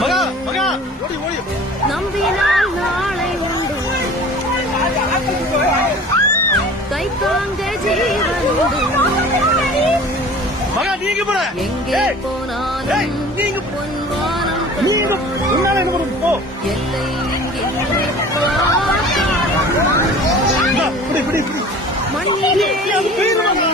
மகா மகா ஓடி ஓடி நம்பினால் நாளை உண்டு கை தாங்க ஜீவன் மகா நீங்க போற எங்கே போனாலும் நீங்க பொன்வானம் நீங்க உன்னால என்ன பண்ணும் போ எல்லை இப்படி இப்படி இப்படி மண்ணிலே அது போயிருமா